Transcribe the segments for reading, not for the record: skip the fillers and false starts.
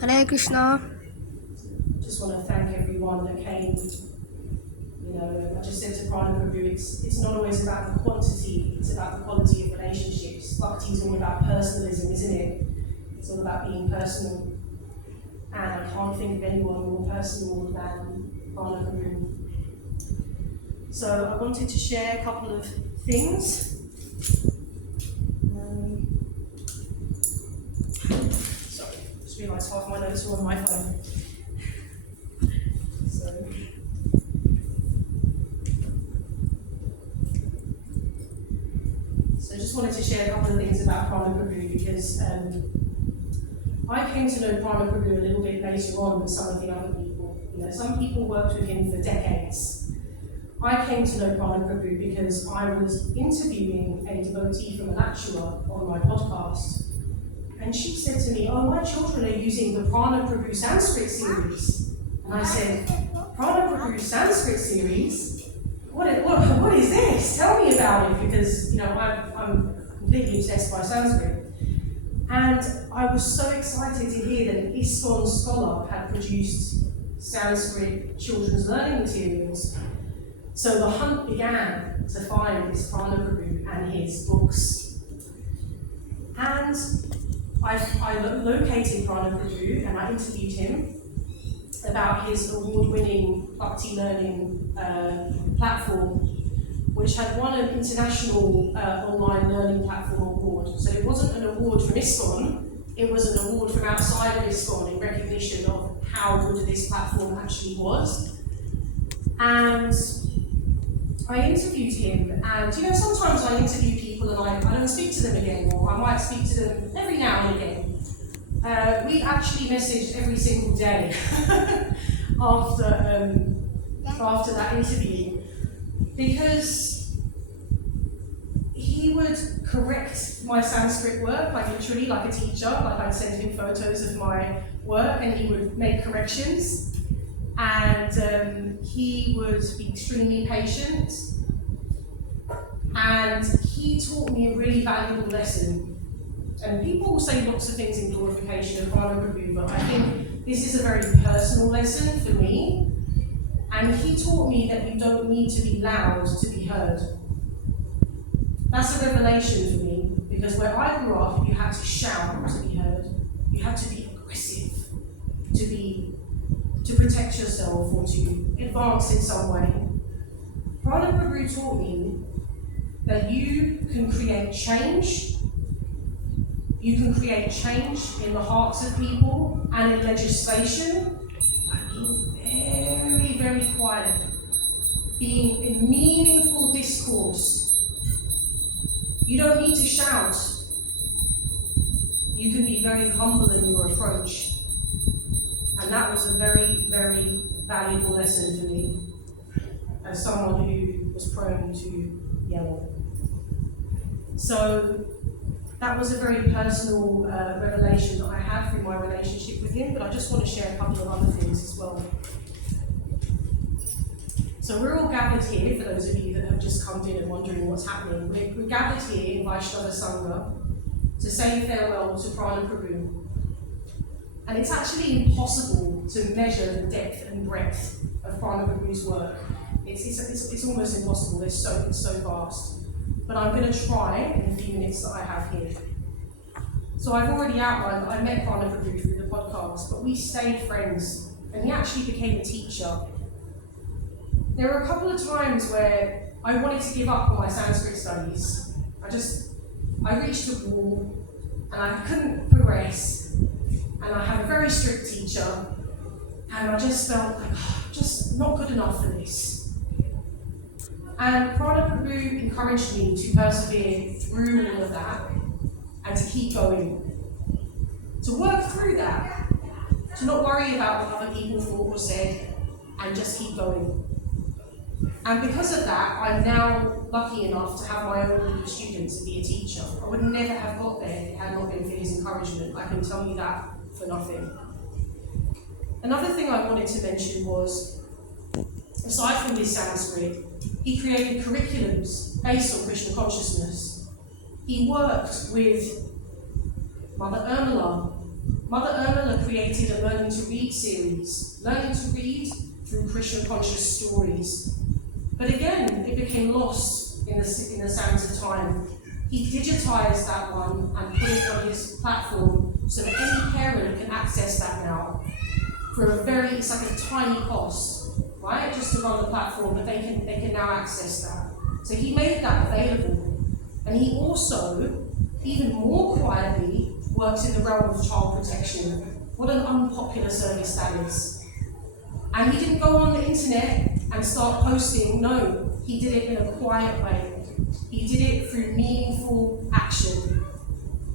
Hare Krishna. Just want to thank everyone that came. I just said to Prana Prabhu, it's not always about the quantity, it's about the quality of relationships. Bhakti is all about personalism, isn't it? It's all about being personal. And I can't think of anyone more personal than Prana Prabhu. So I wanted to share a couple of things. Sorry, just realised half my notes are on my phone. So I just wanted to share a couple of things about Prana Prabhu because I came to know Prana Prabhu a little bit later on than some of the other people. Some people worked with him for decades. I came to know Prana Prabhu because I was interviewing a devotee from Alachua on my podcast. And she said to me, my children are using the Prana Prabhu Sanskrit series. And I said, Prana Prabhu Sanskrit series? What is this? Tell me about it, because I'm completely obsessed by Sanskrit. And I was so excited to hear that an ISKCON scholar had produced Sanskrit children's learning materials. So the hunt began to find this Prana Prabhu and his books. And I located Prana Prabhu and I interviewed him about his award-winning Bhakti learning platform, which had won an international online learning platform award. So it wasn't an award from ISKCON, it was an award from outside of ISKCON in recognition of how good this platform actually was. And I interviewed him, and sometimes I interview people and I don't speak to them again, or I might speak to them every now and again. We actually messaged every single day after that interview, because he would correct my Sanskrit work, literally like a teacher, I'd send him photos of my work and he would make corrections. And he would be extremely patient, and he taught me a really valuable lesson. And people will say lots of things in glorification of Prana Prabhu, but I think this is a very personal lesson for me. And he taught me that you don't need to be loud to be heard. That's a revelation for me, because where I grew up, you had to shout to be heard. You had to be aggressive to protect yourself or to advance in some way. Prana Prabhu taught me that you can create change. You can create change in the hearts of people and in legislation by being very, very quiet, being in meaningful discourse. You don't need to shout. You can be very humble in your approach. And that was a very, very valuable lesson for me as someone who was prone to yell. So that was a very personal revelation that I had through my relationship with him, but I just want to share a couple of other things as well. So we're all gathered here, for those of you that have just come in and wondering what's happening. We're gathered here in Vaishnava Sangha to say farewell to Prana Prabhu. And it's actually impossible to measure the depth and breadth of Prana Prabhu's work. It's almost impossible, it's so vast. But I'm going to try in the few minutes that I have here. So I've already outlined that I met Prana Prabhu through the podcast, but we stayed friends, and he actually became a teacher. There were a couple of times where I wanted to give up on my Sanskrit studies. I reached a wall, and I couldn't progress. And I had a very strict teacher, and I just felt like, just not good enough for this. And Prana Prabhu encouraged me to persevere through all of that, and to keep going. To work through that, to not worry about what other people thought or said, and just keep going. And because of that, I'm now lucky enough to have my own group of students and be a teacher. I would never have got there if it had not been for his encouragement. I can tell you that for nothing. Another thing I wanted to mention was, aside from his Sanskrit, he created curriculums based on Krishna consciousness. He worked with Mother Urmila. Mother Urmila created a Learning to Read series, learning to read through Krishna conscious stories. But again, it became lost in the sands of time. He digitized that one and put it on his platform so that any parent can access that now for it's like a tiny cost, right? Just to run the platform, but they can now access that. So he made that available. And he also, even more quietly, works in the realm of child protection. What an unpopular service that is. And he didn't go on the internet and start posting, no, he did it in a quiet way. He did it through meaningful action.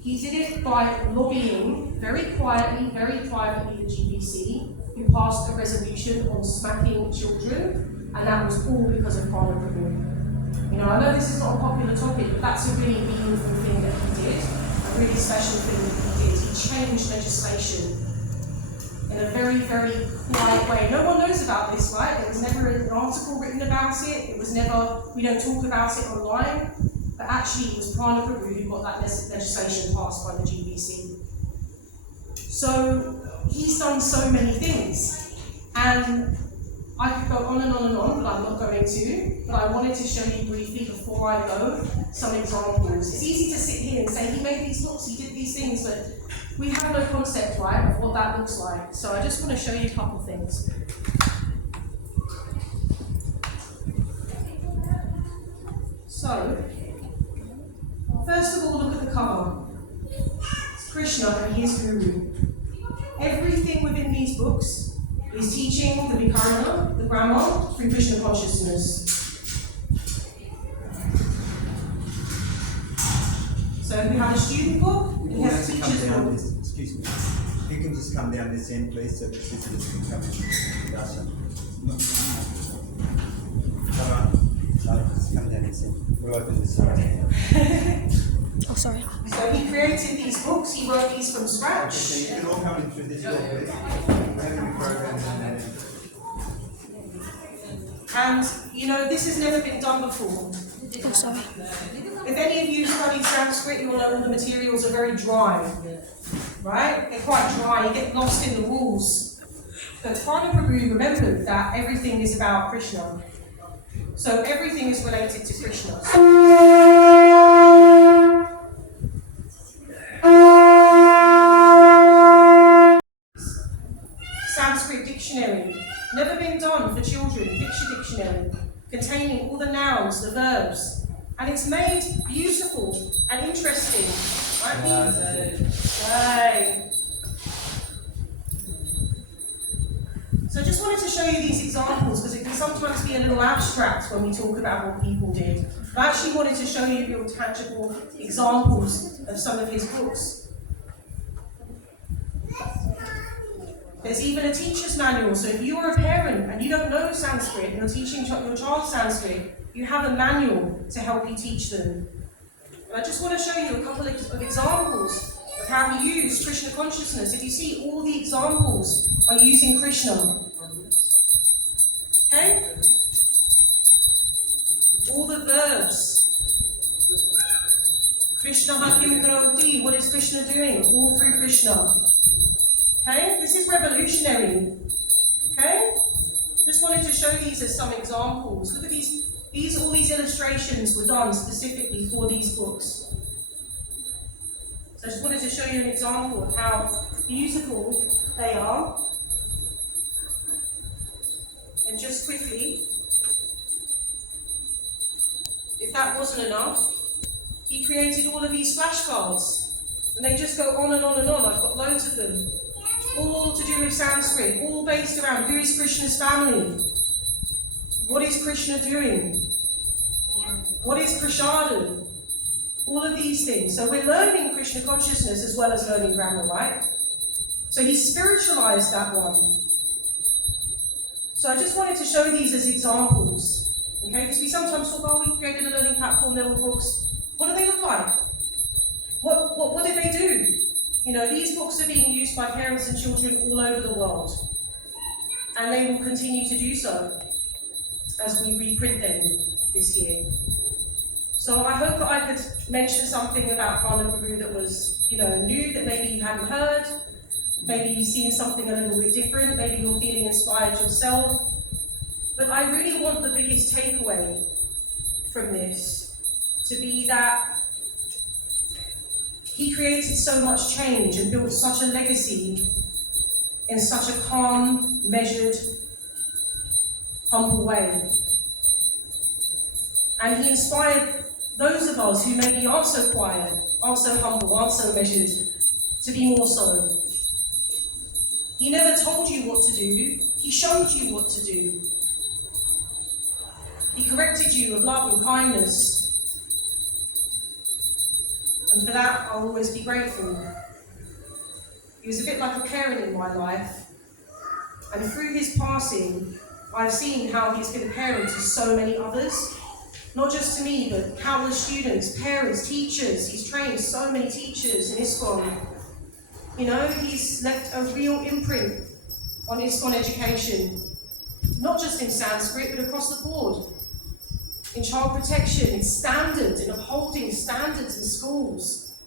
He did it by lobbying very quietly, very privately the GBC, who passed a resolution on smacking children, and that was all because of Prana Prabhu. You know, I know this is not a popular topic, but that's a really meaningful thing that he did, a really special thing that he did. He changed legislation in a very, very quiet way. No one knows about this, right? There was never an article written about it. We don't talk about it online. But actually, it was Prana Prabhu who got that legislation passed by the GBC. So he's done so many things. And I could go on and on and on, but I'm not going to. But I wanted to show you briefly, before I go, some examples. It's easy to sit here and say, he made these books, he did these things, but we have no concept, right, of what that looks like. So I just want to show you a couple things. So, first of all, look at the cover. It's Krishna and his guru. Everything within these books is teaching the Vikarana, the grammar, through Krishna consciousness. So if we have a student book, we have a teacher's book. Excuse me. You can just come down this end, please, so that visitors can come in. Come on. Just come down this end. We'll open this side. Oh, sorry. So he created these books, he wrote these from scratch. Okay, so you can all come in through this door, please. We're having a program in that end. And, you know, this has never been done before. Oh, sorry. If any of you study Sanskrit, you'll know all the materials are very dry, right? They're quite dry, you get lost in the rules. But Prana Prabhu remembered that everything is about Krishna. So everything is related to Krishna. Sanskrit dictionary, never been done for children, picture dictionary, containing all the nouns, the verbs. And it's made beautiful and interesting. Right? Right. So I just wanted to show you these examples because it can sometimes be a little abstract when we talk about what people did. I actually wanted to show you real tangible examples of some of his books. There's even a teacher's manual. So if you're a parent and you don't know Sanskrit and you're teaching your child Sanskrit, you have a manual to help you teach them. And I just want to show you a couple of examples of how he used Krishna consciousness. If you see, all the examples are using Krishna. Okay? All the verbs. Krishna hakim karoti. What is Krishna doing? All through Krishna. Okay? This is revolutionary. Okay? Just wanted to show these as some examples. Look at these. All these illustrations were done specifically for these books. So I just wanted to show you an example of how beautiful they are. And just quickly, if that wasn't enough, he created all of these flashcards. And they just go on and on and on. I've got loads of them. All to do with Sanskrit, all based around who is Krishna's family. What is Krishna doing? What is Prashadam? All of these things. So we're learning Krishna consciousness as well as learning grammar, right? So he spiritualized that one. So I just wanted to show these as examples. Okay, because we sometimes talk, oh, we created a learning platform, there were books. What do they look like? What did they do? You know, these books are being used by parents and children all over the world. And they will continue to do so as we reprint them this year. So I hope that I could mention something about Prana Prabhu that was, new, that maybe you hadn't heard. Maybe you've seen something a little bit different, maybe you're feeling inspired yourself. But I really want the biggest takeaway from this to be that he created so much change and built such a legacy in such a calm, measured, humble way. And he inspired those of us who maybe aren't so quiet, aren't so humble, aren't so measured, to be more so. He never told you what to do, he showed you what to do. He corrected you with love and kindness. And for that, I'll always be grateful. He was a bit like a parent in my life. And through his passing, I've seen how he's been a parent to so many others. Not just to me, but countless students, parents, teachers. He's trained so many teachers in ISKCON. You know, he's left a real imprint on ISKCON education. Not just in Sanskrit, but across the board. In child protection, in standards, in upholding standards in schools.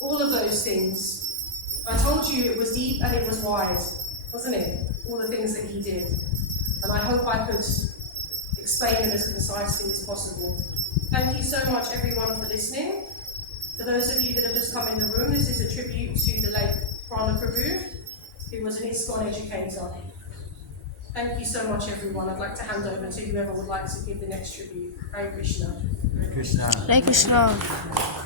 All of those things. I told you it was deep and it was wide, wasn't it? All the things that he did. And I hope I could explain them as concisely as possible. Thank you so much everyone for listening. For those of you that have just come in the room, this is a tribute to the late Prana, who was an ISKCON educator. Thank you so much everyone. I'd like to hand over to whoever would like to give the next tribute. Hare Krishna. Krishna. Hare Krishna.